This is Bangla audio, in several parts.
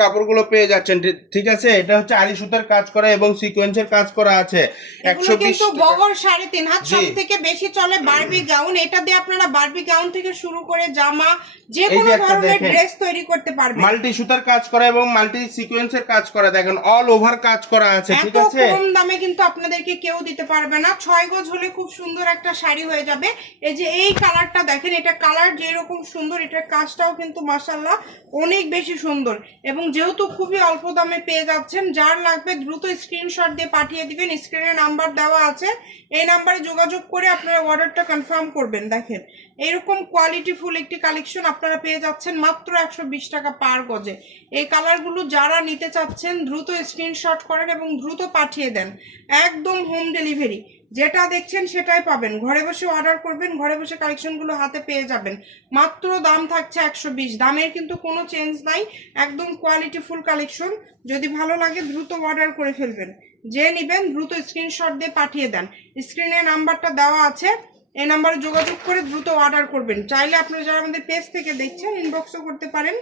কাপড়গুলো পেয়ে যাচ্ছেন, ঠিক আছে। এটা হচ্ছে আরি সুতার কাজ করা এবং সিকোয়েন্সের কাজ করা আছে। 120 টাকা। বহর 3.5 হাত। জি। সবথেকে বেশি চলে বারবি গাউন। এটা দিয়ে আপনারা বারবি গাউন থেকে শুরু করে জামা যে এই কোনো যে একটা ধরনের দেখেন, ড্রেস তৈরি করতে পারবেন। মাল্টি সুতার কাজ করা এবং মাল্টি সিকোয়েন্সের কাজ করা, দেখেন অল ওভার কাজ করা আছে, ঠিক এত আছে। কম দামে কিন্তু আপনাদেরকে কেউ দিতে পারবে না। 6 গজ হলে খুব সুন্দর একটা শাড়ি হয়ে যাবে। এই যে এই কালারটা দেখেন, এটা কালার যেরকম সুন্দর, এটার কাজটাও কিন্তু মাশাআল্লাহ অনেক বেশি সুন্দর। এবং যেহেতু খুবই অল্প দামে পেয়ে যাচ্ছেন, যার লাগবে দ্রুত স্ক্রিনশট দিয়ে পাঠিয়ে দিবেন। স্ক্রিনে নাম্বার দেওয়া আছে, এই নাম্বারে যোগাযোগ করে আপনারা অর্ডারটা কনফার্ম করবেন। দেখেন এরকম কোয়ালিটিফুল একটি কালেকশন আপনারা পেয়ে যাচ্ছেন মাত্র 120 টাকা পার গজে। এই কালারগুলো যারা নিতে চাচ্ছেন দ্রুত স্ক্রিনশট করেন এবং দ্রুত পাঠিয়ে দেন। একদম হোম ডেলিভারি, যেটা দেখছেন সেটাই পাবেন। ঘরে বসে অর্ডার করবেন, ঘরে বসে কালেকশনগুলো হাতে পেয়ে যাবেন। মাত্র দাম থাকছে 120, দামের কিন্তু কোনো চেঞ্জ নাই। একদম কোয়ালিটিফুল কালেকশন। যদি ভালো লাগে দ্রুত অর্ডার করে ফেলবেন। যে নেবেন দ্রুত স্ক্রিনশট দিয়ে পাঠিয়ে দেন। স্ক্রিনে নাম্বারটা দেওয়া আছে, এই নাম্বারে যোগাযোগ করে দ্রুত অর্ডার করবেন। চাইলে আপনারা যারা আমাদের পেজ থেকে দেখছেন ইনবক্সও করতে পারেন।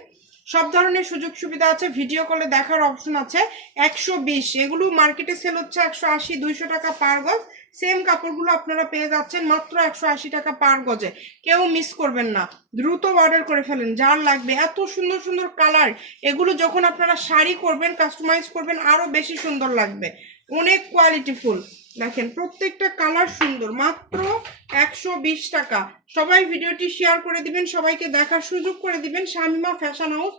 সব ধরনের সুযোগ সুবিধা আছে, ভিডিও কলে দেখার অপশন আছে। 120, এগুলো মার্কেটে সেল হচ্ছে 180 200 টাকা পার গজ। সেম কাপড়গুলো আপনারা পেয়ে যাচ্ছেন মাত্র 180 টাকা পার গজে। কেউ মিস করবেন না, দ্রুত অর্ডার করে ফেলেন যার লাগবে। এত সুন্দর সুন্দর কালার, এগুলো যখন আপনারা শাড়ি করবেন, কাস্টমাইজ করবেন, আরো বেশি সুন্দর লাগবে। অনেক কোয়ালিটিফুল। দেখেন প্রত্যেকটা কালার সুন্দর। মাত্র 120 টাকা। সবাই ভিডিওটি শেয়ার করে দিবেন, সবাইকে দেখার সুযোগ করে দিবেন। Shamima fashion house